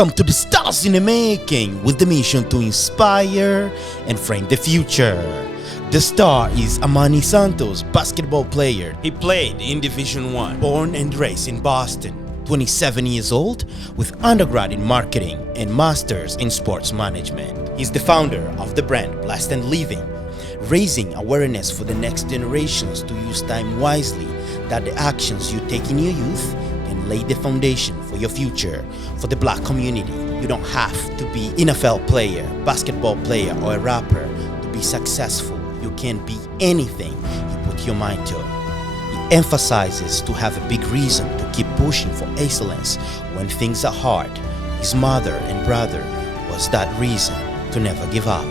Welcome to the Stars in the Making with the mission to inspire and frame the future. The star is Aamahne Santos, basketball player. He played in Division 1, born and raised in Boston. 27 years old with undergrad in marketing and masters in sports management. He's the founder of the brand Blessed and Living, raising awareness for the next generations to use time wisely, that the actions you take in your youth can lay the foundation for your future. For the black community, you don't have to be an NFL player, basketball player, or a rapper to be successful. You can be anything you put your mind to. He emphasizes to have a big reason to keep pushing for excellence when things are hard. His mother and brother was that reason to never give up.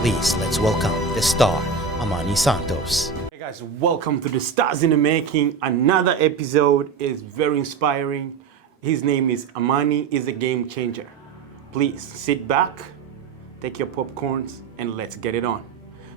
Please, let's welcome the star, Aamahne Santos. Hey guys, welcome to the Stars in the Making. Another episode is very inspiring. His name is Aamahne, is a game changer. Please sit back, take your popcorns, and let's get it on.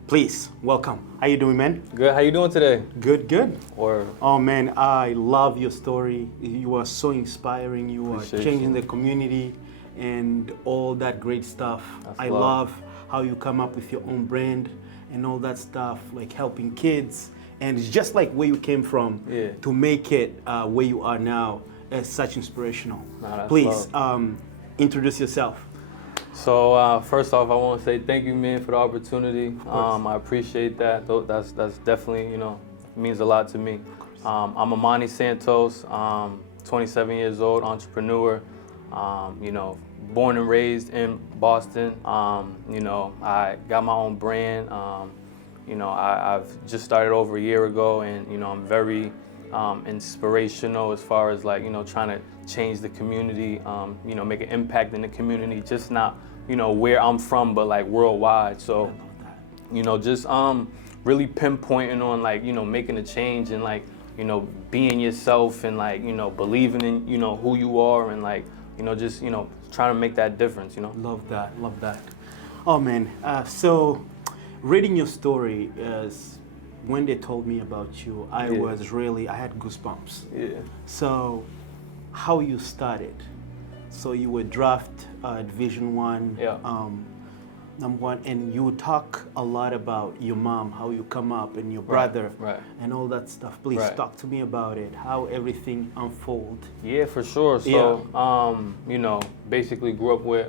Please, welcome. How you doing, man? Good. How you doing today? Good, good. Or Oh man, I love your story. You are so inspiring. You are Appreciate changing you. the community and all that great stuff. That's I love. love how you come up with your own brand and all that stuff, like helping kids. And it's just like where you came from Yeah. to make it where you are now. It's such inspirational. Nah, that's Please, love. introduce yourself. so first off, I want to say thank you, man, for the opportunity. course. I appreciate that. That's definitely means a lot to me. I'm Aamahne Santos. 27 years old, entrepreneur. Born and raised in Boston. I got my own brand. I've just started over a year ago, and I'm very inspirational as far as trying to change the community, make an impact in the community, just not where I'm from, but like worldwide. So just really pinpointing on making a change and being yourself and believing in who you are and just trying to make that difference. Love that, love that. Oh man, so reading your story, when they told me about you, I had goosebumps. Yeah. So, how you started? So you were drafted Division 1, Yeah. number one, and you talk a lot about your mom, how you come up, and your brother, right. and all that stuff. Please Right. talk to me about it, how everything unfolded. Yeah, for sure. So, basically grew up with,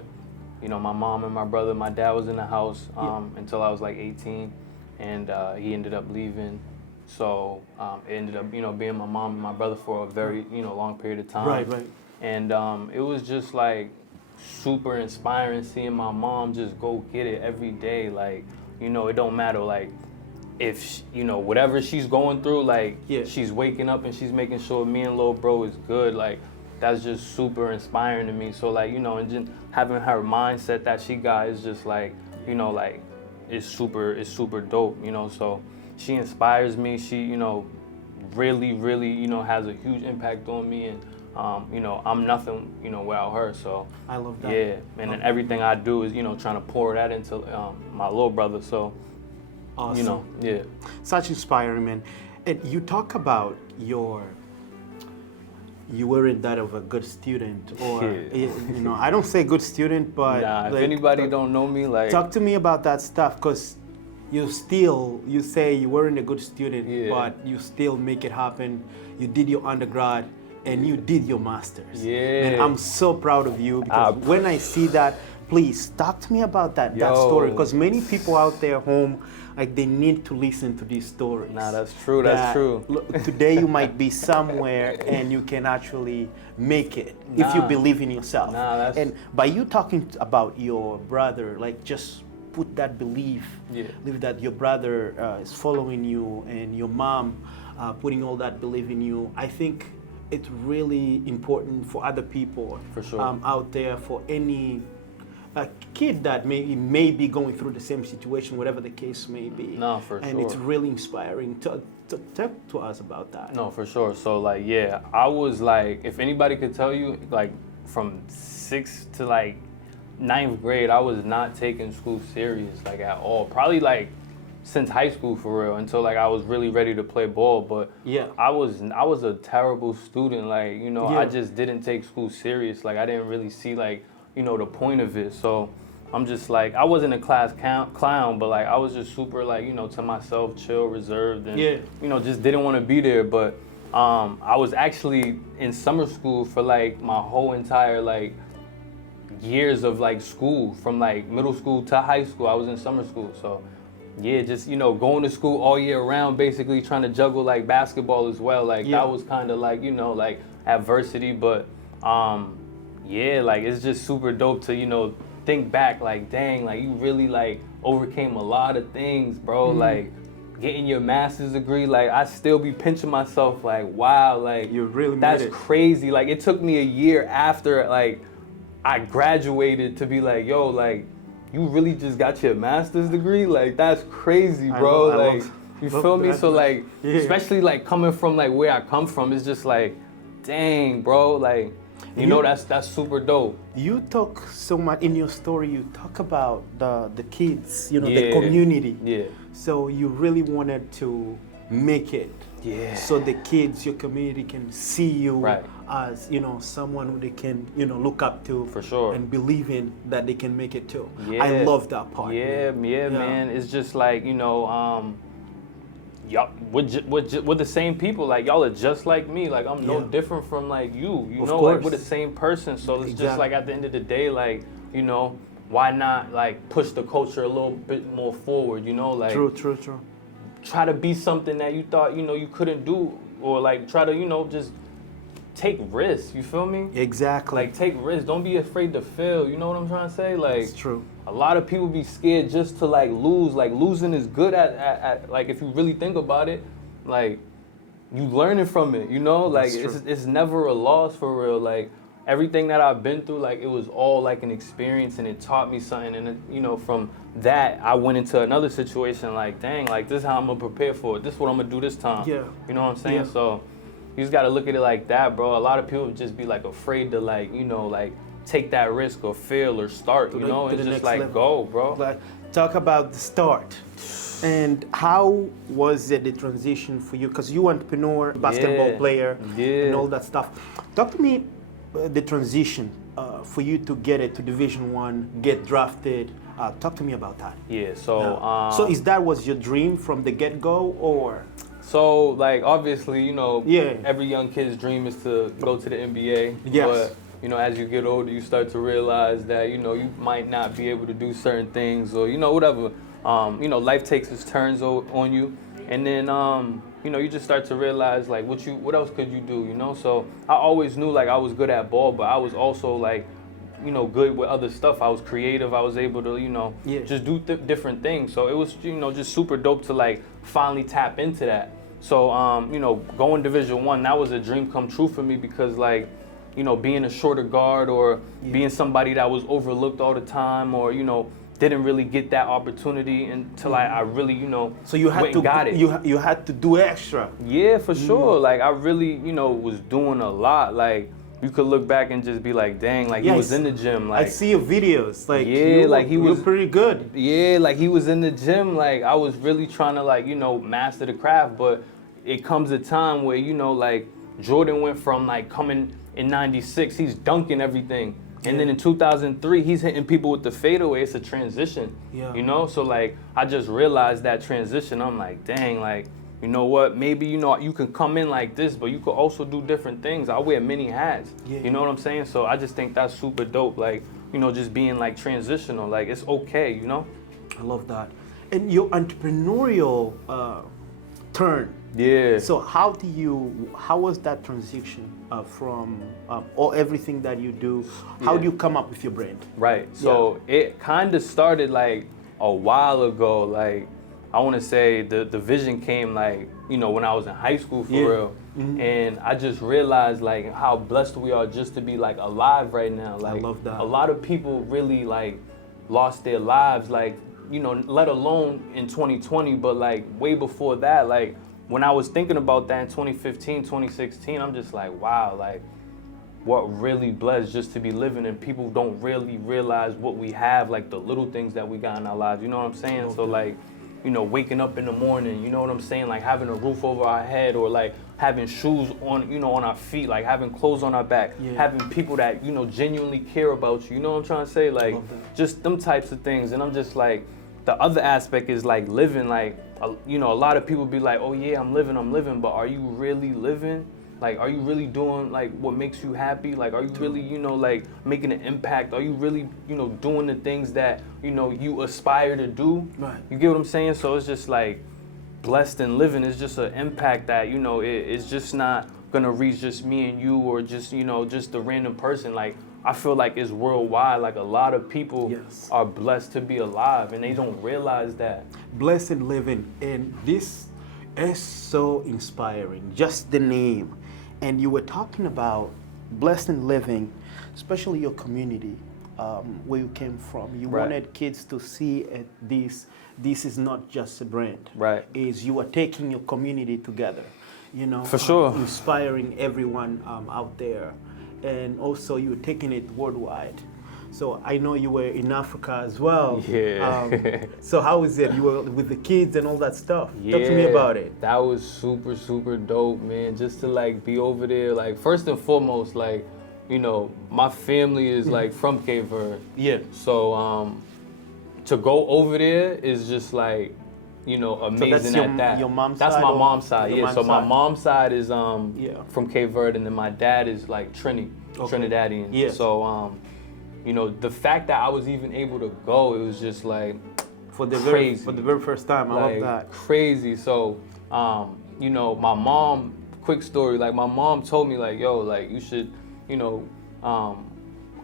my mom and my brother. My dad was in the house until I was like 18, and he ended up leaving. So it ended up, being my mom and my brother for a very, long period of time. Right. And it was just like super inspiring seeing my mom just go get it every day. It don't matter if whatever she's going through, she's waking up and she's making sure me and little bro is good. That's just super inspiring to me. So and just having her mindset that she got is just it's super dope. So she inspires me. She really has a huge impact on me, and I'm nothing without her. So I love that. yeah, and then everything I do is trying to pour that into my little brother. So Awesome. yeah. Such inspiring, man. And you talk about you weren't that of a good student, or Yeah. I don't say good student, but Nah, if anybody don't know me, talk to me about that stuff, because you say you weren't a good student, Yeah. but you still make it happen. You did your undergrad and you did your masters. Yeah. And I'm so proud of you, because when I see that, please talk to me about that story, because many people out there home, they need to listen to these stories. Nah, that's true. That's true. Look, today you might be somewhere and you can actually make it if you believe in yourself. And by you talking about your brother, just put that belief that your brother is following you, and your mom putting all that belief in you. I think it's really important for other people, For sure. out there, for any kid that may be going through the same situation, whatever the case may be. No, for and sure. it's really inspiring. Talk to us about that. No, for sure. So I was if anybody could tell you, from 6th to 9th grade, I was not taking school serious at all. Probably since high school for real, until I was really ready to play ball. But I was a terrible student. I just didn't take school serious. I didn't really see you know, the point of it. So I'm just like, I wasn't a class clown, but like I was just super like, you know, to myself, chill, reserved, and you know, just didn't want to be there. But I was actually in summer school for like my whole entire like years of like school, from like middle school to high school. I was in summer school. So yeah, just, you know, going to school all year round, basically trying to juggle like basketball as well. Like that was kind of like, you know, like adversity. But yeah, like it's just super dope to, you know, think back like, dang, like you really like overcame a lot of things, bro. Like getting your master's degree, like I still be pinching myself like, wow, like you really that's made it. crazy. Like it took me a year after like I graduated to be like, yo, like you really just got your master's degree? Like that's crazy, bro. Like you feel me? So like, especially like coming from like where I come from, it's just like, dang, bro, like you know, that's super dope. You talk so much in your story. You talk about the kids, you know, the community. Yeah. So you really wanted to make it. Yeah. So the kids, your community can see you Right. as, you know, someone who they can, you know, look up to. For sure. And believe in that they can make it too. Yeah. I love that part. Yeah, man. It's just like, you know, y'all, we're the same people. Like y'all are just like me. Like I'm no different from like you. You know, like we're the same person. So it's just like at the end of the day, like, you know, why not like push the culture a little bit more forward? You know, like True. try to be something that you thought, you know, you couldn't do, or like try to, you know, just take risks. You feel me? Exactly. Like take risks. Don't be afraid to fail. You know what I'm trying to say? Like it's true. A lot of people be scared just to like lose. Like losing is good at like if you really think about it, like you learning from it. You know, like it's never a loss for real. Like everything that I've been through, like it was all like an experience, and it taught me something. And it, you know, from that I went into another situation. Like dang, like this is how I'm gonna prepare for it. This is what I'm gonna do this time. Yeah. You know what I'm saying? Yeah. So you just gotta look at it like that, bro. A lot of people just be like afraid to like, you know, like take that risk or fail or start, you know, and just like go, bro. Like, talk about the start. And how was it the transition for you? Because you entrepreneur, basketball player, and all that stuff. Talk to me the transition for you to get it to Division One, get drafted. Talk to me about that. Yeah. So. So is that was your dream from the get-go, or? So like obviously, you know, Yeah. every young kid's dream is to go to the NBA. Yes. But you know, as you get older, you start to realize that, you know, you might not be able to do certain things, or, you know, whatever. You know, life takes its turns on you. And then, you know, you just start to realize, like, what else could you do, you know? So I always knew, like, I was good at ball, but I was also, like, you know, good with other stuff. I was creative. I was able to, you know, just do different things. So it was, you know, just super dope to, like, finally tap into that. So, you know, going Division I, that was a dream come true for me because, like, you know, being a shorter guard or being somebody that was overlooked all the time, or, you know, didn't really get that opportunity until I really, you know, so you had to got it. You had to do extra. Yeah, for sure. Like I really, you know, was doing a lot. Like you could look back and just be like, dang, like he was in the gym. Like I see your videos. Like he was pretty good. Yeah, like he was in the gym. Like I was really trying to, like, you know, master the craft. But it comes a time where, you know, like Jordan went from like coming in '96, he's dunking everything. And then in 2003, he's hitting people with the fadeaway. It's a transition, you know? So, like, I just realized that transition. I'm like, dang, like, you know what? Maybe, you know, you can come in like this, but you could also do different things. I wear many hats, you know what I'm saying? So I just think that's super dope. Like, you know, just being, like, transitional. Like, it's okay, you know? I love that. And your entrepreneurial turn. Yeah. So how was that transition from everything that you do? How do you come up with your brand? Right. So it kind of started like a while ago. Like I want to say the vision came like, you know, when I was in high school for real. And I just realized like how blessed we are just to be like alive right now. Like I love that. A lot of people really like lost their lives, like, you know, let alone in 2020, but like way before that, like when I was thinking about that in 2015, 2016, I'm just like, wow, like what really blessed just to be living, and people don't really realize what we have, like the little things that we got in our lives, you know what I'm saying? So like, you know, waking up in the morning, you know what I'm saying? Like having a roof over our head, or like having shoes on, you know, on our feet, like having clothes on our back, having people that, you know, genuinely care about you. You know what I'm trying to say? Like just them types of things. And I'm just like, the other aspect is like living, like, you know, a lot of people be like, oh yeah, I'm living, but are you really living? Like, are you really doing like what makes you happy? Like, are you really, you know, like making an impact? Are you really, you know, doing the things that, you know, you aspire to do? Right. You get what I'm saying? So it's just like blessed and living is just an impact that, you know, it's just not gonna reach just me and you, or just, you know, just the random person. Like, I feel like it's worldwide. Like a lot of people are blessed to be alive, and they don't realize that. Blessed and living, and this is so inspiring. Just the name. And you were talking about blessed and living, especially your community, where you came from. You wanted kids to see this. This is not just a brand. Right. Is you are taking your community together, you know. For sure. Inspiring everyone out there, and also you're taking it worldwide. So I know you were in Africa as well. Yeah. So how is it? You were with the kids and all that stuff. Talk to me about it. That was super, super dope, man. Just to like be over there. Like first and foremost, like, you know, my family is like from Cape Verde. Yeah. So to go over there is just like, you know, amazing. So at that. Your mom's that's side? my mom's side. Yeah. So my mom's side is yeah. from Cape Verde, and then my dad is like Trinidadian. Yeah. So you know, the fact that I was even able to go, it was just like for the crazy. For the very first time. I like, love that. Crazy. So you know, my mom, quick story, like my mom told me like, yo, like you should, you know,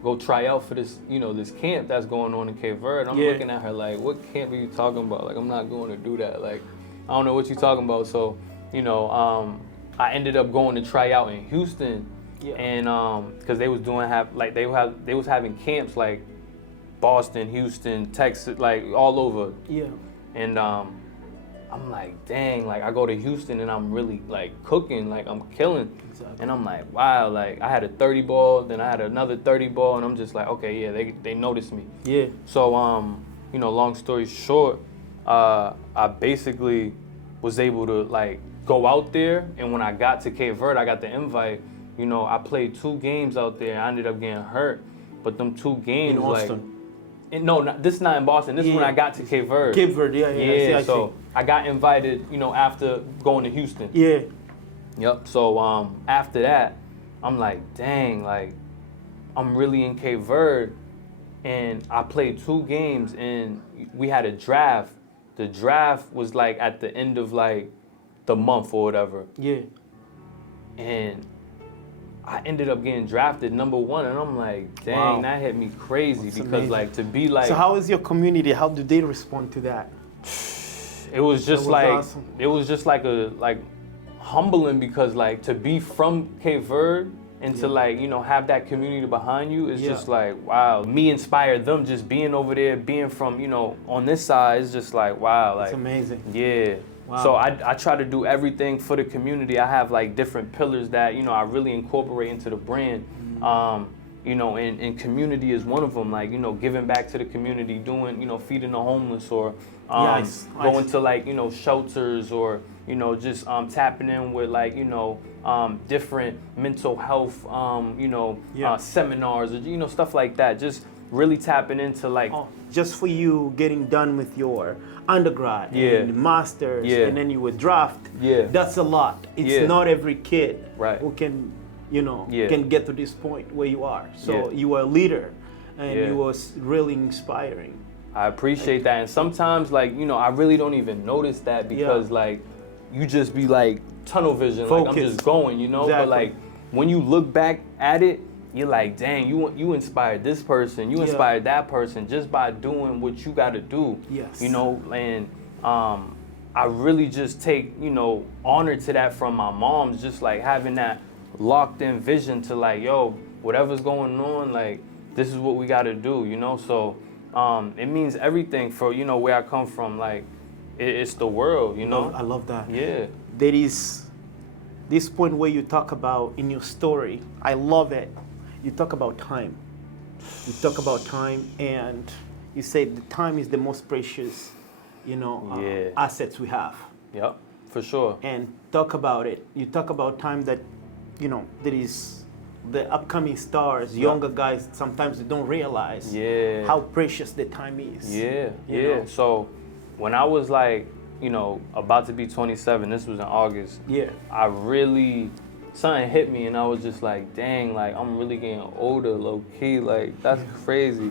go try out for this, you know, this camp that's going on in Cape Verde. I'm looking at her like, what camp are you talking about? Like, I'm not going to do that. Like, I don't know what you're talking about. So, you know, I ended up going to try out in Houston. Yeah. And because they was doing they was having camps like Boston, Houston, Texas, like all over. Yeah. And I'm like, dang, like I go to Houston and I'm really like cooking, like I'm killing. Exactly. And I'm like, wow, like I had a 30 ball, then I had another 30 ball, and I'm just like, okay, yeah, they noticed me. Yeah. So you know, long story short, I basically was able to like go out there, and when I got to Cape Verde, I got the invite. You know, I played 2 games out there. I ended up getting hurt, but them 2 games, in Austin. Like, this is not in Boston. This is when I got to Cape Verde. Cape Verde, yeah. So I got invited, you know, after going to Houston. Yeah. Yep. So after that, I'm like, dang, like I'm really in Cape Verde, and I played 2 games, and we had a draft. The draft was like at the end of like the month or whatever. Yeah. And I ended up getting drafted number 1, and I'm like, dang, that hit me crazy. That's because amazing. Like to be like. So how is your community? How do they respond to that? It was just like awesome. It was just like humbling, because like to be from Cape Verde and to like, you know, have that community behind you is just like, wow. Me inspire them, just being over there, being from, you know, on this side is just like, wow. Like, it's amazing. Yeah. Wow. So I try to do everything for the community. I have like different pillars that, you know, I really incorporate into the brand. You know, and community is one of them. Like, you know, giving back to the community, doing, you know, feeding the homeless, or going to like, you know, shelters, or, you know, just tapping in with like, you know, different mental health, you know, seminars, or, you know, stuff like that. Just really tapping into like. Just for you getting done with your undergrad and masters, and then you would draft. Yeah. That's a lot. It's not every kid who can, you know, can get to this point where you are. So you are a leader, and you were really inspiring. I appreciate that. And sometimes, like, you know, I really don't even notice that, because like you just be like tunnel vision, focus. Like I'm just going, you know. Exactly. But like when you look back at it, you're like, dang, you inspired this person, you inspired that person just by doing what you got to do. Yes. You know, and I really just take, you know, honor to that from my moms, just like having that locked in vision to like, yo, whatever's going on, like this is what we got to do, you know. So it means everything for, you know, where I come from. Like it's the world, you know. I love that. Yeah. There is this point where you talk about in your story. I love it. You talk about time. You talk about time, and you say the time is the most precious assets we have. Yep, for sure. And talk about it. You talk about time that, there is the upcoming stars, younger guys, sometimes they don't realize how precious the time is. Yeah. So when I was like, about to be 27, this was in August. Yeah. I really, something hit me and I was just like, dang, like I'm really getting older, low key, like that's crazy.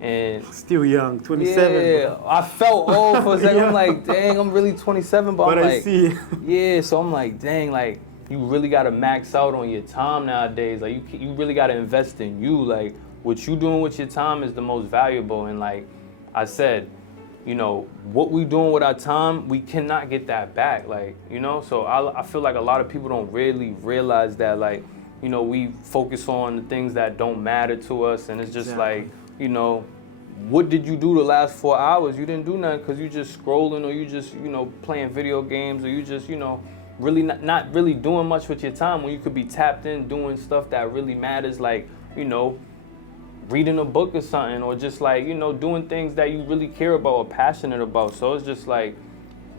And still young, 27. Yeah, I felt old for a second. I'm like, dang, I'm really 27, but I'm I like, see. Yeah, so I'm like, dang, like you really gotta max out on your time nowadays. Like you really gotta invest in you. Like what you doing with your time is the most valuable. And like I said, what we doing with our time, we cannot get that back. Like, so I feel like a lot of people don't really realize that. Like, we focus on the things that don't matter to us, and it's just like, what did you do the last 4 hours? You didn't do nothing because you just scrolling, or you just, playing video games, or you just, really not really doing much with your time when you could be tapped in doing stuff that really matters, like, reading a book or something, or just like, doing things that you really care about or passionate about. So it's just like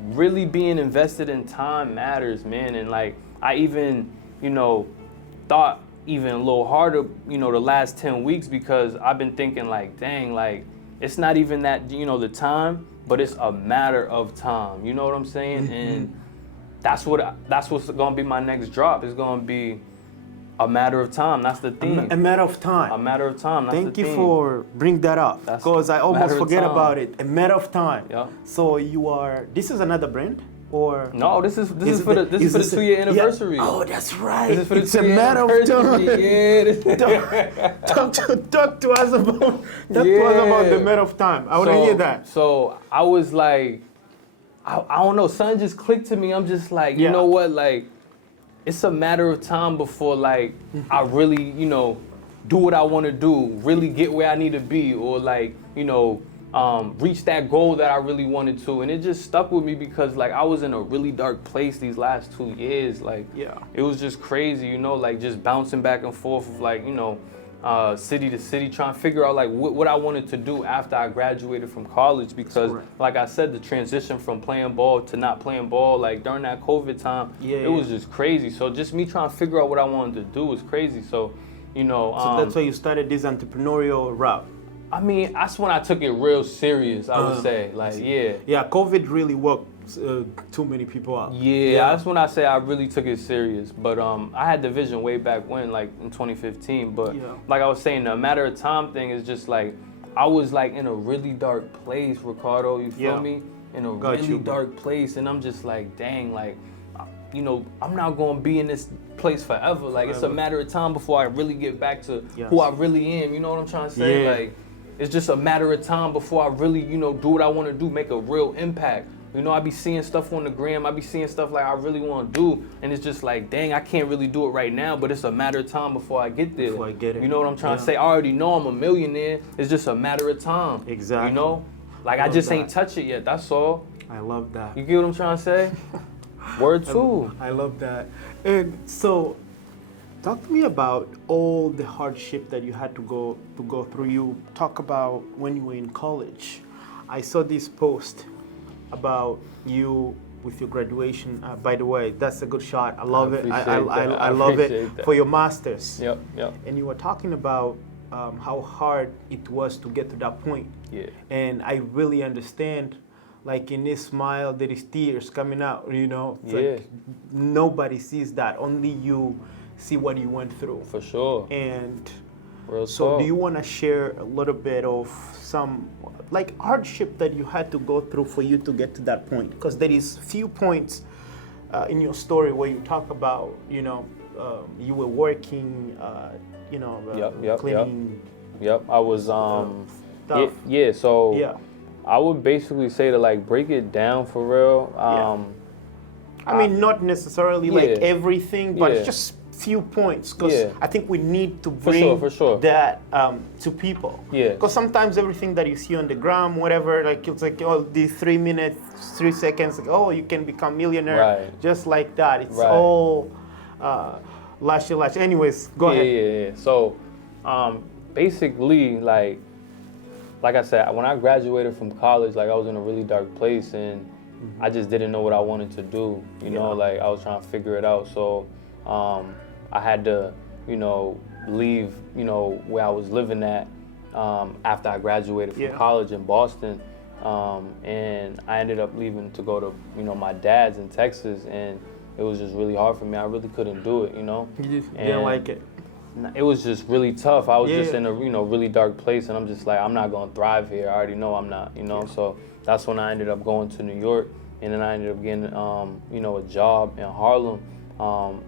really being invested in time matters, man. And like I even, thought even a little harder, the last 10 weeks, because I've been thinking like, dang, like it's not even that, the time, but it's a matter of time. You know what I'm saying? Mm-hmm. And that's what's gonna be my next drop. It's gonna be a matter of time. That's the theme. A matter of time. A matter of time. That's Thank the you theme. for bringing that up, because I almost forget about it. A matter of time. Yeah. So this is another brand, or no? This is for the 2-year anniversary. Yeah. Oh, that's right. This is for the it's a matter of time. Yeah. talk to us about the matter of time. I want to hear that. So I was like, I don't know. Something just clicked to me. I'm just like, you know what, like. It's a matter of time before, like, I really, do what I want to do, really get where I need to be, or like, reach that goal that I really wanted to. And it just stuck with me because, like, I was in a really dark place these last 2 years. Like, it was just crazy, like just bouncing back and forth of like, city to city, trying to figure out like what I wanted to do after I graduated from college, because like I said, the transition from playing ball to not playing ball, like during that COVID time, it was just crazy. So just me trying to figure out what I wanted to do was crazy. So, so that's why you started this entrepreneurial route. I mean, that's when I took it real serious, I would say. Like, yeah, COVID really worked too many people out. Yeah, that's when I say I really took it serious. But I had the vision way back when, like in 2015. But like I was saying, the matter of time thing is just like, I was like in a really dark place, Ricardo, you feel me? In a really dark place. And I'm just like, dang, like, I'm not going to be in this place forever. Like, it's a matter of time before I really get back to who I really am. You know what I'm trying to say? Like, it's just a matter of time before I really, do what I want to do, make a real impact. I be seeing stuff on the gram. I be seeing stuff like I really want to do. And it's just like, dang, I can't really do it right now, but it's a matter of time before I get there. Before I get it. You know what I'm trying to say? I already know I'm a millionaire. It's just a matter of time. Exactly. Like I just ain't touch it yet. That's all. I love that. You get what I'm trying to say? Word two. I love that. And so, talk to me about all the hardship that you had to go through. You talk about when you were in college. I saw this post about you with your graduation. By the way, that's a good shot. I love it. I love it for your masters. Yep. And you were talking about how hard it was to get to that point. Yeah. And I really understand. Like in this smile, there is tears coming out. It's like nobody sees that. Only you see what you went through. For sure. And real so, talk. do you want to share a little bit of some like hardship that you had to go through for you to get to that point? Because there is few points in your story where you talk about, you were working, cleaning. Yep. I was stuff. So I would basically say to like break it down for real. I mean, not necessarily like everything, but it's just few points, because I think we need to bring for sure. that to people. Yeah. Because sometimes everything that you see on the gram, whatever, like it's like, the 3 minutes, 3 seconds, like, you can become millionaire, just like that. It's all lashy. Anyways, go ahead. Yeah. So basically, like, like I said, when I graduated from college, like I was in a really dark place, and I just didn't know what I wanted to do. You know, like I was trying to figure it out. So I had to, you know, leave, you know, where I was living at after I graduated from college in Boston. And I ended up leaving to go to, you know, my dad's in Texas, and it was just really hard for me. I really couldn't do it, you know. You just didn't like it. It was just really tough. I was just in a, you know, really dark place, and I'm just like, I'm not gonna thrive here. I already know I'm not, you know. So that's when I ended up going to New York, and then I ended up getting, you know, a job in Harlem,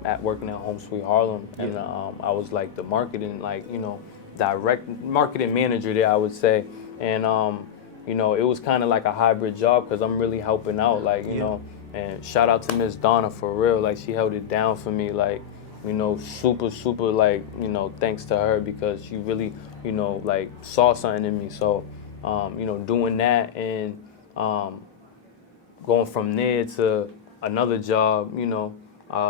at working at Home Sweet Harlem, and I was like the marketing, like, you know, direct marketing manager there, I would say, and you know, it was kind of like a hybrid job because I'm really helping out, like, you know, and shout out to Miss Donna for real, like she held it down for me, like, you know, super, like, you know, thanks to her because she really, you know, like saw something in me. So, you know, doing that and going from there to another job, you know,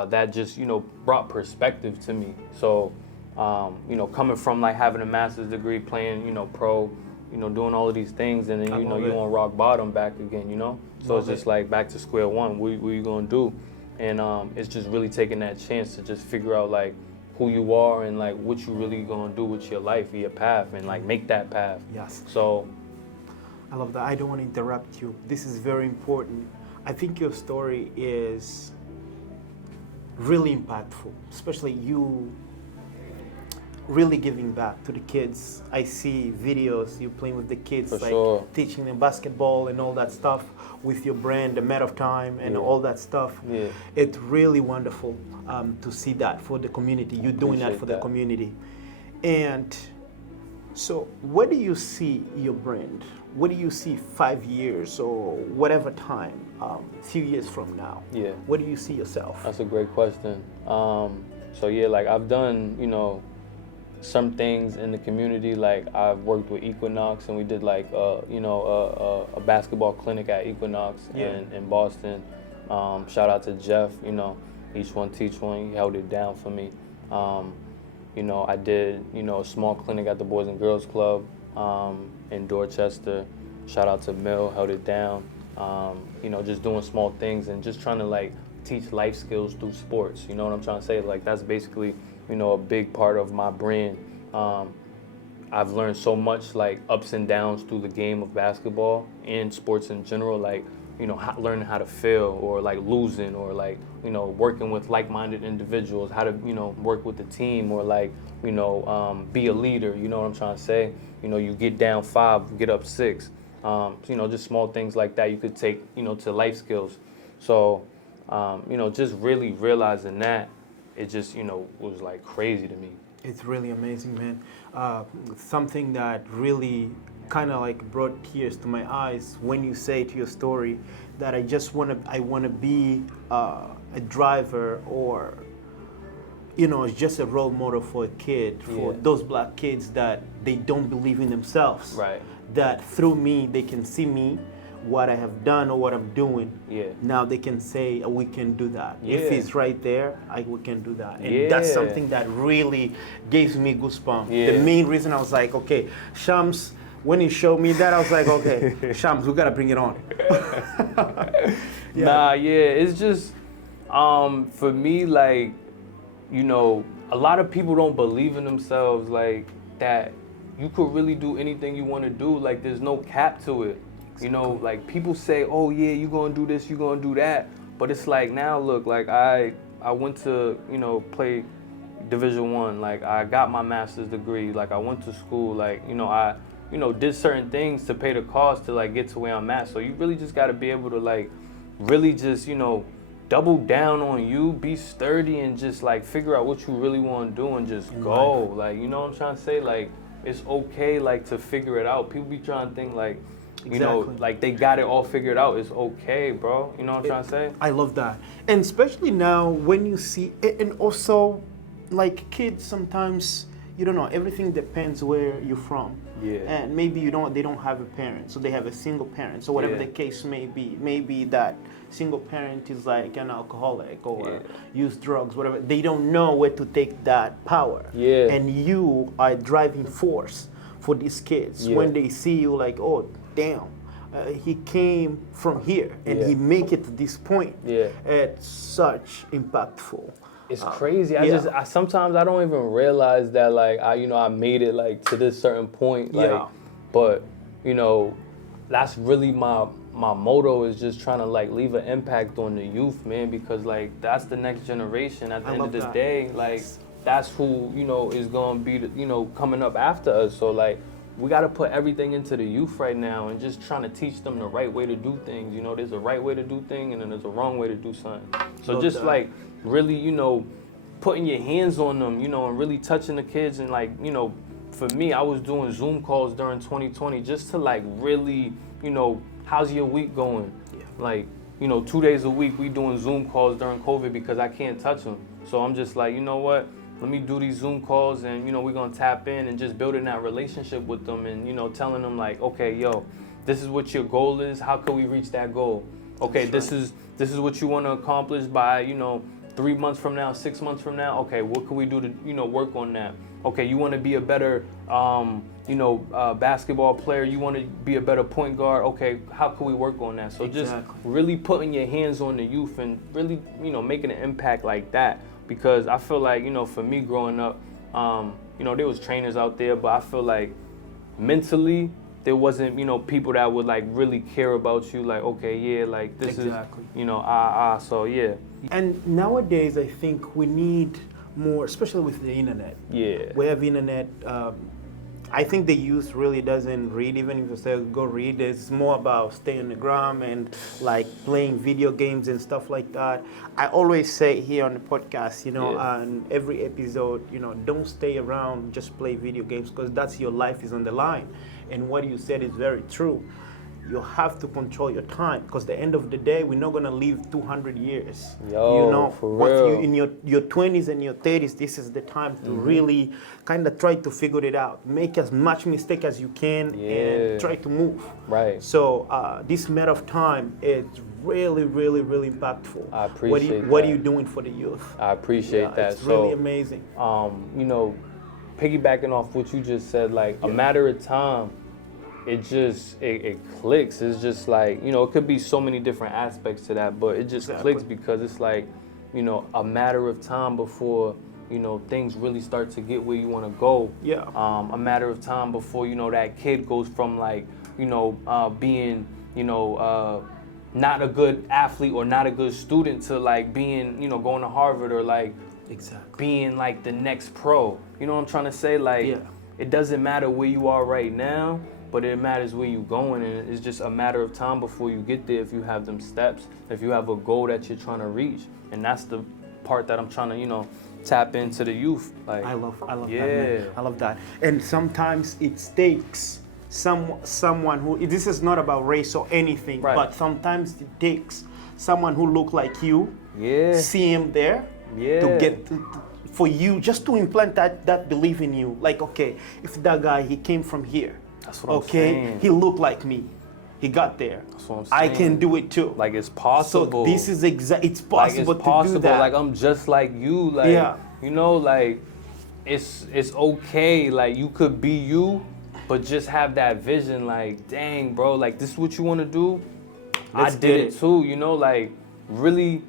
that just, you know, brought perspective to me. So, you know, coming from like having a master's degree, playing, you know, pro, you know, doing all of these things, and then, you know, you're on rock bottom back again, you know? So it's just like back to square one, what are you gonna do? And it's just really taking that chance to just figure out like who you are and like what you really gonna do with your life, your path, and like make that path. Yes. So I love that. I don't want to interrupt you. This is very important. I think your story is really impactful, especially you really giving back to the kids. I see videos you playing with the kids, For like sure. teaching them basketball and all that stuff with your brand, the Matter of Time, and all that stuff. Yeah. It's really wonderful to see that for the community. You're doing that for the community. And so where do you see your brand? What do you see 5 years or whatever time, a few years from now? Yeah. Where do you see yourself? That's a great question. So yeah, like I've done, you know, some things in the community. Like I've worked with Equinox, and we did like, you know, a basketball clinic at Equinox in Boston. Shout out to Jeff, you know, each one teach one. He held it down for me. You know, I did, you know, a small clinic at the Boys and Girls Club in Dorchester. Shout out to Mill, held it down. You know, just doing small things and just trying to like teach life skills through sports. You know what I'm trying to say? Like that's basically, you know, a big part of my brand. I've learned so much like ups and downs through the game of basketball and sports in general, like, you know, learning how to fail or like losing or like, you know, working with like-minded individuals, how to, you know, work with the team or like, you know, be a leader, you know what I'm trying to say? You know, you get down 5, get up 6. You know, just small things like that you could take, you know, to life skills. So, you know, just really realizing that, it just, you know, was like crazy to me. It's really amazing, man. Something that really kind of like brought tears to my eyes when you say to your story that I want to be a driver, or, you know, it's just a role model for a kid, for those black kids that they don't believe in themselves. Right. That through me, they can see me, what I have done or what I'm doing. Yeah. Now they can say, oh, we can do that. Yeah. If it's right there, we can do that. And that's something that really gives me goosebumps. Yeah. The main reason I was like, okay, Shams, when he showed me that, I was like, okay, Shams, we gotta bring it on. Nah, it's just, for me, like, you know, a lot of people don't believe in themselves, like, that you could really do anything you want to do. Like, there's no cap to it. You know, like, people say, oh, yeah, you're going to do this, you're going to do that. But it's like, now, look, like, I went to, you know, play Division I. Like, I got my master's degree. Like, I went to school. Like, you know, I, you know, did certain things to pay the cost to, like, get to where I'm at. So you really just got to be able to, like, really just, you know, double down on you, be sturdy, and just, like, figure out what you really want to do and just go. Like, you know what I'm trying to say? Like, it's okay, like, to figure it out. People be trying to think, like, you know, like they got it all figured out. It's okay, bro. You know what I'm trying to say? I love that. And especially now when you see, and also, like, kids sometimes, you don't know, everything depends where you're from. Yeah. And maybe they don't have a parent, so they have a single parent. So whatever the case may be, maybe that single parent is like an alcoholic or use drugs, whatever. They don't know where to take that power. Yeah. And you are a driving force for these kids when they see you like, oh, damn. He came from here and he make it to this point. It's such impactful. It's crazy. I sometimes I don't even realize that like I made it like to this certain point. Like, but that's really my motto, is just trying to like leave an impact on the youth, man, because like that's the next generation. At the end of the day, like that's who is gonna be coming up after us. So like, we got to put everything into the youth right now and just trying to teach them the right way to do things. There's a right way to do things and then there's a wrong way to do something. So just like really, putting your hands on them, and really touching the kids. And like, for me, I was doing Zoom calls during 2020 just to like really, how's your week going? Like, 2 days a week we doing Zoom calls during COVID because I can't touch them. So I'm just like, you know what? Let me do these Zoom calls and, we're going to tap in and just building that relationship with them and, telling them like, okay, yo, this is what your goal is. How can we reach that goal? Okay, this is what you want to accomplish by, 3 months from now, 6 months from now. Okay, what can we do to, work on that? Okay, you want to be a better, basketball player. You want to be a better point guard. Okay, how can we work on that? So just really putting your hands on the youth and really, making an impact like that. Because I feel like, for me growing up, there was trainers out there, but I feel like mentally there wasn't, people that would like really care about you. Like, okay, yeah, like this is, so yeah. And nowadays, I think we need more, especially with the internet. Yeah. We have internet. I think the youth really doesn't read, even if you say go read. It's more about staying on the gram and like playing video games and stuff like that. I always say here on the podcast, on every episode, don't stay around, just play video games, because that's your life is on the line. And what you said is very true. You have to control your time, because at the end of the day, we're not gonna live 200 years. For real. In your 20s and your 30s, this is the time to really kind of try to figure it out. Make as much mistake as you can and try to move. Right. So this matter of time is really, really, really impactful. I appreciate what are you doing for the youth? I appriciate that. It's really amazing. Piggybacking off what you just said, like a matter of time, it clicks. It's just like, it could be so many different aspects to that, but it just clicks because it's like, a matter of time before, things really start to get where you want to go. Yeah. A matter of time before, that kid goes from like, being, not a good athlete or not a good student to like being, going to Harvard or like being like the next pro. You know what I'm trying to say? Like, it doesn't matter where you are right now, but it matters where you're going, and it's just a matter of time before you get there if you have them steps, if you have a goal that you're trying to reach. And that's the part that I'm trying to, tap into the youth. Like, I love that, man. I love that. And sometimes it takes someone who, this is not about race or anything, but sometimes it takes someone who look like you, see him there, to get for you, just to implant that belief in you. Like, okay, if that guy, he came from here. That's what I'm saying. He looked like me. He got there. That's what I'm saying. I can do it too. Like, it's possible. So this is it's possible to do that. Like, I'm just like you. Like, like it's okay. Like, you could be you, but just have that vision. Like, dang, bro. Like, this is what you want to do. I did it too. Like, really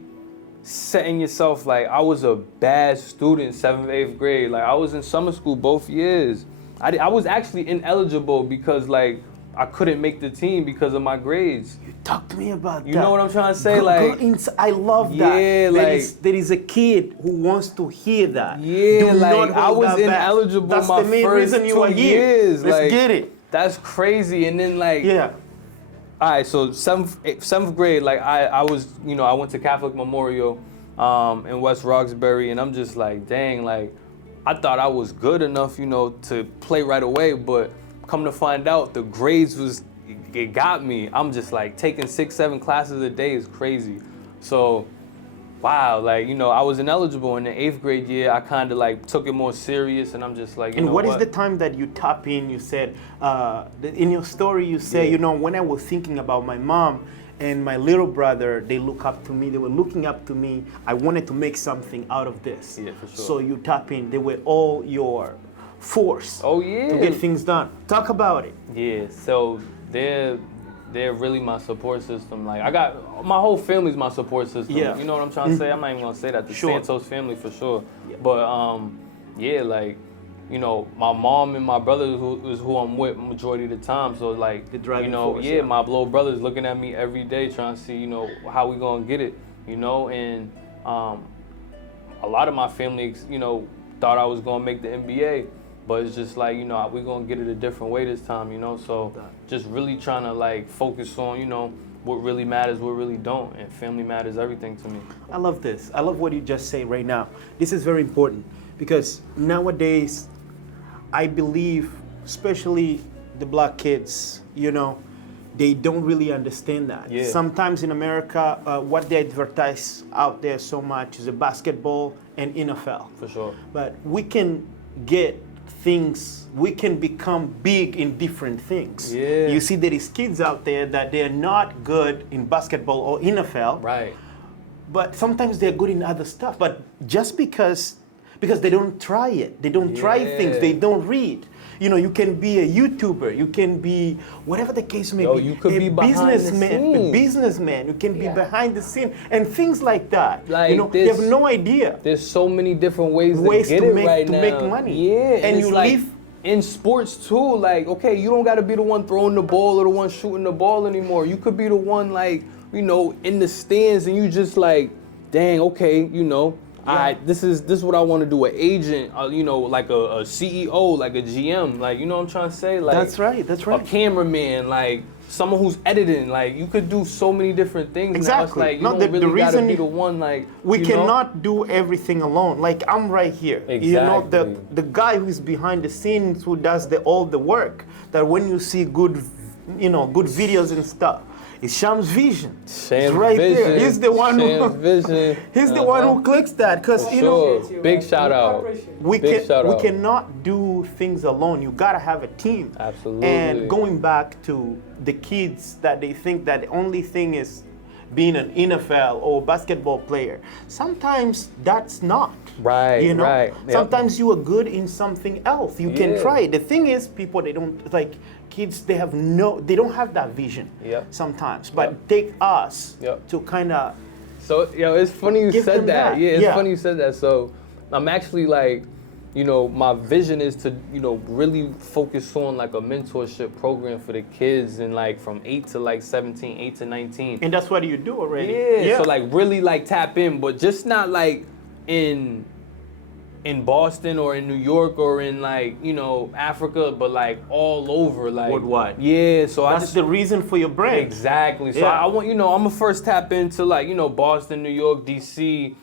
setting yourself. Like, I was a bad student, 7th, 8th grade. Like, I was in summer school both years. I was actually ineligible because, like, I couldn't make the team because of my grades. You talk to me about that. You know what I'm trying to say? I love that. Yeah, there is a kid who wants to hear that. Yeah, like, I was ineligible That's my the main first reason you 2 are here. years. Let's get it. That's crazy. And then, like, all right, so 7th grade, like, I was, I went to Catholic Memorial in West Roxbury, and I'm just like, dang, like, I thought I was good enough, to play right away, but come to find out, the grades it got me. I'm just like, taking 6, 7 classes a day is crazy. So, wow, like, I was ineligible in the 8th grade year. I kind of like took it more serious, and I'm just like, and what is the time that you tap in? You said, in your story, you say, when I was thinking about my mom and my little brother, they look up to me. They were looking up to me. I wanted to make something out of this. Yeah, for sure. So you tap in. They were all your force. Oh yeah. To get things done. Talk about it. Yeah. So they're really my support system. Like I got my whole family's my support system. Yeah. You know what I'm trying to say? I'm not even gonna say that. The Sure. Santos family for sure. Yeah. But yeah, like, you know, my mom and my brother is who I'm with majority of the time. So like, The driving you know, force, yeah, my little brother's looking at me every day trying to see, you know, how we gonna get it, you know, and a lot of my family, you know, thought I was gonna make the NBA, but it's just like, you know, we're gonna get it a different way this time, you know. So just really trying to like focus on, you know, what really matters, what really don't, and family matters everything to me. I love this. I love what you just say right now. This is very important because nowadays, I believe, especially the black kids, you know, they don't really understand that. Yeah. Sometimes in America, what they advertise out there so much is a basketball and NFL. For sure. But we can get things, we can become big in different things. Yeah. You see there is kids out there that they're not good in basketball or NFL. Right. But sometimes they're good in other stuff. But just because they don't try it, they don't try things, they don't read. You know, you can be a YouTuber, you can be whatever the case may be. You could a be behind the businessman, you can be behind the scene, and things like that. Like you know, you have no idea. There's so many different ways to get it make, right to now. make money. Yeah, and it's you like, live in sports too, like, okay, you don't got to be the one throwing the ball or the one shooting the ball anymore. You could be the one, like, you know, in the stands, and you just like, dang, okay, you know, this is what I want to do. An agent, you know, like a CEO, like a GM, like, you know what I'm trying to say? Like, that's right. A cameraman, like someone who's editing, like you could do so many different things. Exactly. Now. It's like you No, don't the really gotta reason be the one, like we you cannot do everything alone. Like I'm right here. Exactly. You know, the guy who's behind the scenes who does all the work. That when you see good, you know, good videos and stuff. It's Sham's vision. Sham's right vision. there. He's the one Sham's who vision. he's the one who clicks that because you know Big shout out. we cannot do things alone. You gotta have a team. Absolutely. And going back to the kids that they think that the only thing is being an NFL or basketball player. Sometimes that's not. Right. You know. Right. Yep. Sometimes you are good in something else. You can try it. The thing is, people they don't like. Kids, they don't have that vision sometimes. But take us to kind of. So, it's funny you said that. Yeah, it's funny you said that. So, I'm actually like, you know, my vision is to, you know, really focus on like a mentorship program for the kids and like from 8 to like 17, 8 to 19. And that's what you do already. Yeah. So like really like tap in, but just not like in Boston or in New York or in like, you know, Africa, but like all over, like worldwide. Yeah, so that's the reason for your brand. Exactly. So I want, you know, I'm gonna first tap into like, you know, Boston, New York, DC,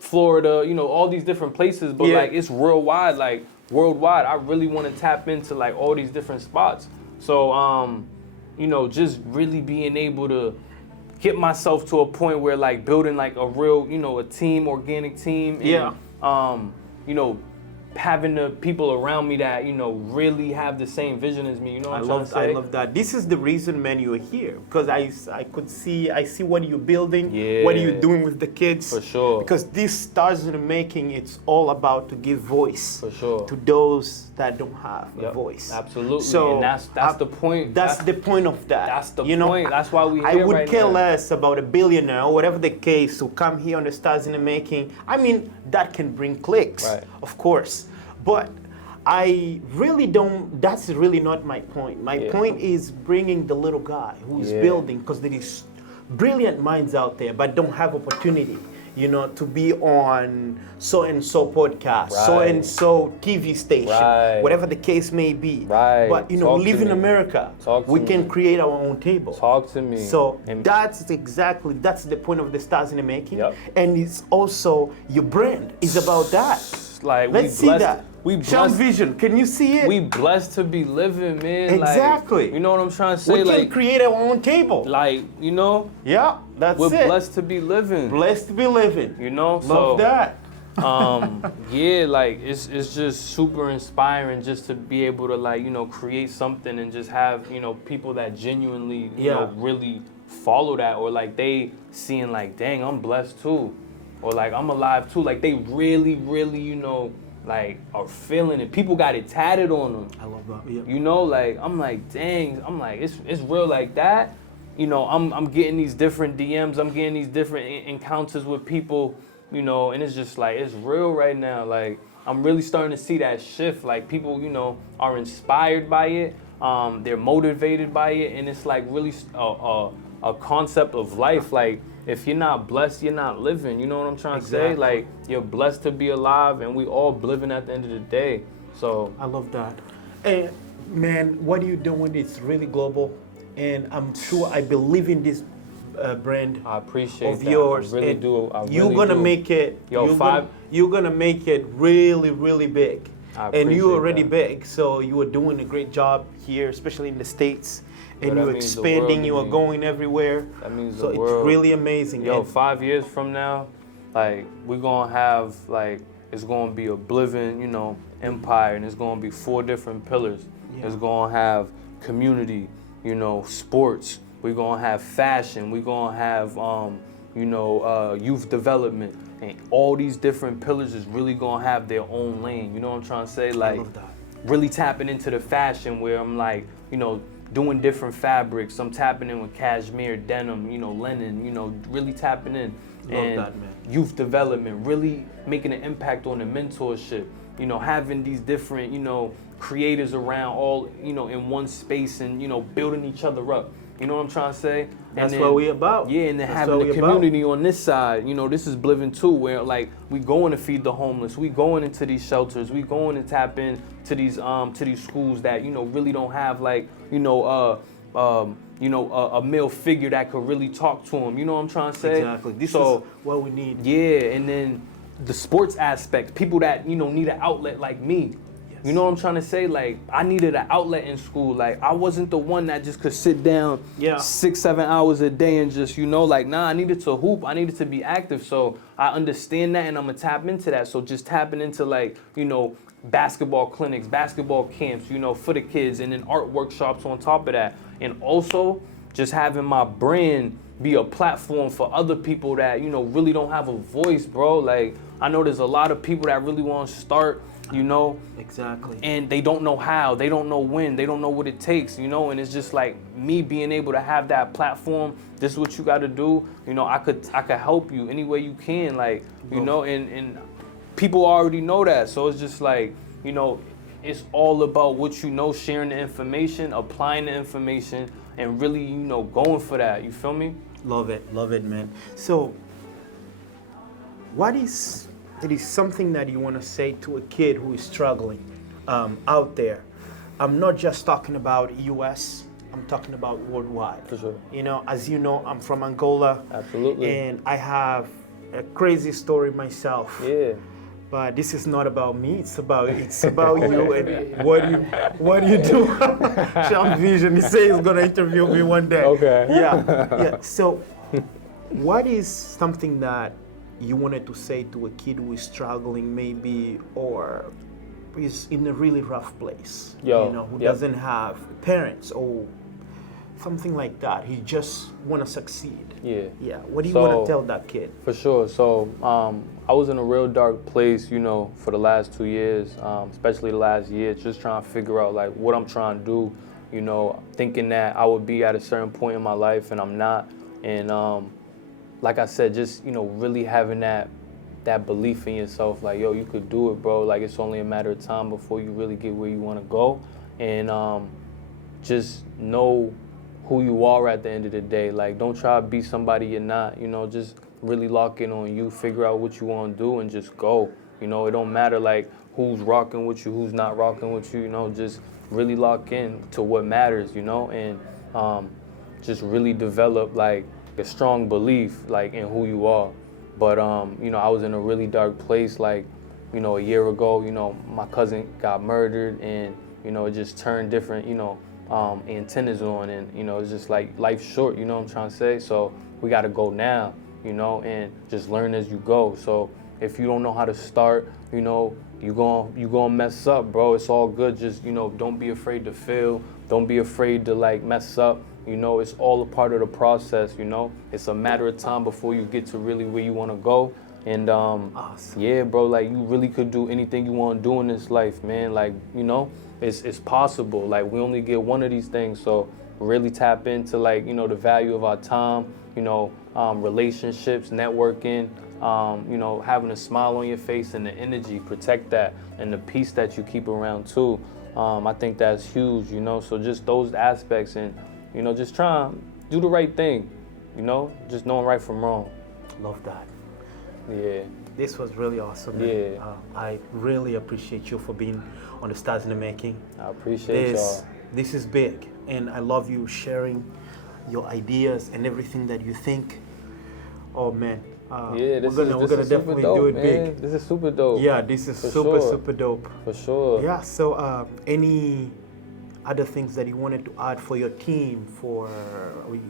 Florida, you know, all these different places, but like it's worldwide. I really want to tap into like all these different spots. So you know, just really being able to get myself to a point where like building like a real, you know, a team, organic team. And, you know, having the people around me that, you know, really have the same vision as me. You know what I'm trying to say? I love that. This is the reason, man, you're here. Because I see what you're building, what you're doing with the kids. For sure. Because this Stars in the Making, it's all about to give voice to those that don't have a voice. Absolutely. So and that's the point. That's the point of that. That's the point. That's why we here I would right care now. less about a billionaire or whatever the case who come here on the Stars in the Making. I mean, that can bring clicks, of course. But I really don't, that's really not my point. My point is bringing the little guy who's building, because there is brilliant minds out there but don't have opportunity, you know, to be on so-and-so podcast, so-and-so TV station, whatever the case may be. But, you know, live in America. We can create our own table. Talk to me. So that's the point of the Stars in the Making. And it's also, your brand is about that. Like, let's see that. We blessed. Vision. Can you see it? We blessed to be living, man. Exactly. Like, you know what I'm trying to say? We can create our own table. Like, you know? Yeah, we're blessed to be living. Blessed to be living. You know? Love that. Yeah, like it's just super inspiring just to be able to like, you know, create something and just have, you know, people that genuinely, you know, really follow that, or like they seeing like, dang, I'm blessed too. Or like I'm alive too. Like they really, really, you know, like are feeling it. People got it tatted on them. I love that. Yeah. You know, like I'm like, dang, I'm like, it's real like that. You know, I'm getting these different DMs, I'm getting these different encounters with people, you know, and it's just like, it's real right now. Like, I'm really starting to see that shift. Like, people, you know, are inspired by it, they're motivated by it, and it's like really a concept of life. Like, if you're not blessed, you're not living. You know what I'm trying to say? Like, you're blessed to be alive, and we all living at the end of the day. So I love that. And man, what you're doing is really global, and I'm sure I believe in this brand. I appreciate of that. yours. I really and do. You're gonna make it. You're gonna make it really, really big. And you're already big, so you are doing a great job here, especially in the States. And you're expanding. You are going everywhere. That means so the world. It's really amazing. Yo, 5 years from now, like we're gonna have like it's gonna be Oblivion, you know, empire, and it's gonna be 4 different pillars. Yeah. It's gonna have community, you know, sports. We're gonna have fashion. We're gonna have youth development, and all these different pillars is really gonna have their own lane. You know what I'm trying to say? Like, I love that. Really tapping into the fashion where I'm like, you know, doing different fabrics. I'm tapping in with cashmere, denim, you know, linen, you know, really tapping in. Love that, man. Youth development, really making an impact on the mentorship, you know, having these different, you know, creators around all, you know, in one space and, you know, building each other up. You know what I'm trying to say? That's what we about. Yeah, and then having the community on this side, you know, this is Oblivion too, where like we going to feed the homeless, we going into these shelters, we going to tap in to these schools that, you know, really don't have like, a male figure that could really talk to them. You know what I'm trying to say? Exactly. This is what we need. Yeah, and then the sports aspect, people that, you know, need an outlet like me. You know what I'm trying to say? Like, I needed an outlet in school. Like, I wasn't the one that just could sit down 6-7 hours a day and just, you know, like, nah, I needed to hoop. I needed to be active. So I understand that, and I'm going to tap into that. So just tapping into, like, you know, basketball clinics, basketball camps, you know, for the kids, and then art workshops on top of that. And also just having my brand be a platform for other people that, you know, really don't have a voice, bro. Like, I know there's a lot of people that really want to start, you know, exactly, and they don't know how, they don't know when, they don't know what it takes, you know, and it's just like me being able to have that platform. This is what you got to do, you know. I could help you any way you can, like, you know, and people already know that. So it's just like, you know, it's all about what you know, sharing the information, applying the information, and really, you know, going for that. You feel me? Love it, man. So it is something that you want to say to a kid who is struggling out there? I'm not just talking about US, I'm talking about worldwide. For sure. You know, as you know, I'm from Angola. Absolutely. And I have a crazy story myself. Yeah. But this is not about me, it's about you and what you do. Sean Vision, he says he's gonna interview me one day. Okay. Yeah. So what is something that you wanted to say to a kid who is struggling maybe, or is in a really rough place, you know, who doesn't have parents or something like that? He just want to succeed. Yeah. What do you want to tell that kid? For sure. So I was in a real dark place, you know, for the last 2 years, especially the last year, just trying to figure out like what I'm trying to do, you know, thinking that I would be at a certain point in my life and I'm not. And like I said, just, you know, really having that belief in yourself, like, yo, you could do it, bro. Like, it's only a matter of time before you really get where you want to go. And just know who you are at the end of the day. Like, don't try to be somebody you're not, you know, just really lock in on you, figure out what you want to do, and just go. You know, it don't matter, like, who's rocking with you, who's not rocking with you, you know, just really lock in to what matters, you know, and just really develop, like, a strong belief, like, in who you are. But, you know, I was in a really dark place, like, you know, a year ago. You know, my cousin got murdered, and, you know, it just turned different, you know, antennas on, and, you know, it's just like life's short, you know what I'm trying to say? So we got to go now, you know, and just learn as you go. So if you don't know how to start, you know, you gonna mess up, bro. It's all good. Just, you know, don't be afraid to fail. Don't be afraid to, like, mess up. You know, it's all a part of the process, you know. It's a matter of time before you get to really where you want to go. And Awesome. yeah, bro, like you really could do anything you want to do in this life, man. Like, you know, it's possible. Like we only get one of these things, so really tap into like, you know, the value of our time, you know, relationships, networking, you know, having a smile on your face and the energy, protect that, and the peace that you keep around too. I think that's huge, you know. So just those aspects, and you know, just try and do the right thing, you know, just knowing right from wrong. Love that. Yeah. This was really awesome. Man. Yeah. I really appreciate you for being on the Stars in the Making. I appreciate y'all. This is big, and I love you sharing your ideas and everything that you think. Oh man. Yeah, we're gonna definitely dope, do it man. big. This is super dope. Yeah, this is For super sure. super dope. For sure. Yeah. So, any other things that you wanted to add for your team, for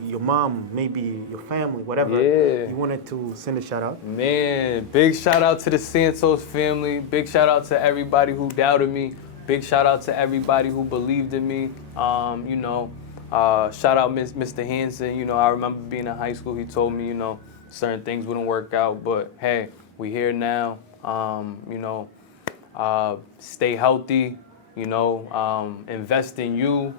your mom, maybe your family, whatever? Yeah. You wanted to send a shout out? Man, big shout out to the Santos family. Big shout out to everybody who doubted me. Big shout out to everybody who believed in me. You know, shout out Mr. Hansen. You know, I remember being in high school. He told me, you know, certain things wouldn't work out, but hey, we here now. You know, stay healthy. You know, invest in you,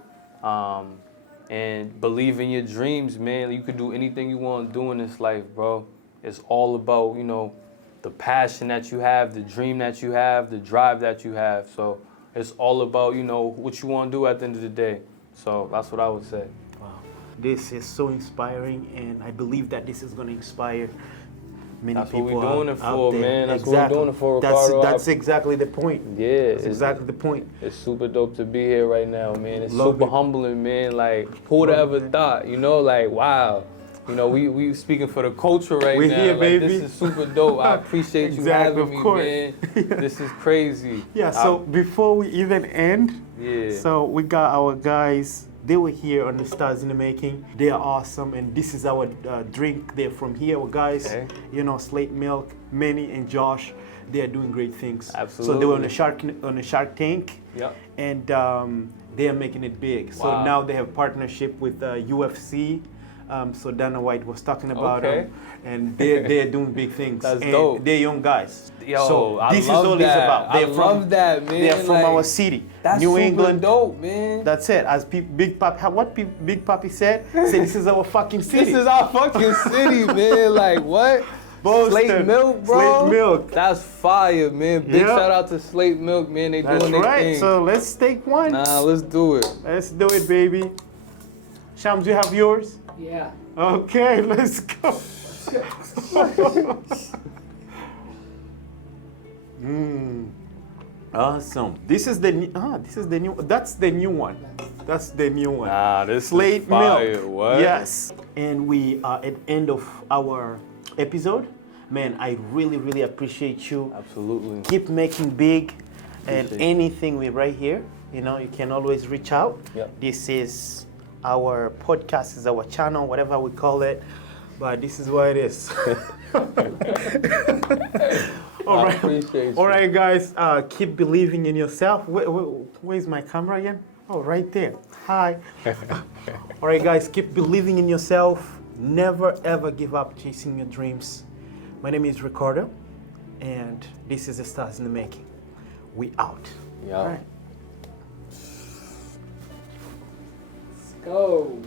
and believe in your dreams, man. You could do anything you want to do in this life, bro. It's all about, you know, the passion that you have, the dream that you have, the drive that you have. So it's all about, you know, what you want to do at the end of the day. So that's what I would say. Wow. This is so inspiring, and I believe that this is going to inspire many That's people. what we're doing it out for, there. man. That's exactly. what we're doing it for, Ricardo. That's exactly the point. Yeah. That's exactly the point. It's super dope to be here right now, man. It's Love super it. humbling, man. Like, who would have ever thought, you know, like, wow. You know, we speaking for the culture right We're now. here, Like, baby. this is super dope. I appreciate you Exactly, having of me, course. man. This is crazy. Yeah, so before we even end, Yeah. so we got our guys. They were here on the Stars in the Making. They are awesome, and this is our drink. They're from here, our guys. Okay. You know, Slate Milk, Manny and Josh. They are doing great things. Absolutely. So they were on the Shark Tank, Yep. and they are making it big. So Wow. now they have partnership with UFC. So Dana White was talking about Okay. them, and they're doing big things. That's and dope. They're young guys. Yo, so I this is love all that. it's about. I love that, man. They're from Like, our city, That's New super England. dope, man. That's it. As Big Papi, Big Papi said, this is our fucking city. This is our fucking city, man. Like, what? Boston. Slate Milk, bro. Slate Milk. That's fire, man. Big Yep. shout out to Slate Milk, man. They That's doing their right. thing. So let's take one. Nah, let's do it. Let's do it, baby. Shams, you have yours? Yeah. Okay, let's go. Awesome. This is the new. This is the new. That's the new one. That's the new one. Nah, this Slate is fire. Milk. What? Yes. And we are at end of our episode. Man, I really, really appreciate you. Absolutely. Keep making big, and Appreciate it. anything we right here. You know, you can always reach out. Yep. This is our podcast, is our channel, whatever we call it. But this is what it is. All I right. appreciate you. All right, guys. Keep believing in yourself. Where's my camera again? Oh, right there. Hi. All right, guys. Keep believing in yourself. Never ever give up chasing your dreams. My name is Ricardo, and this is the Stars in the Making. We out. Yeah. All right. Let's go.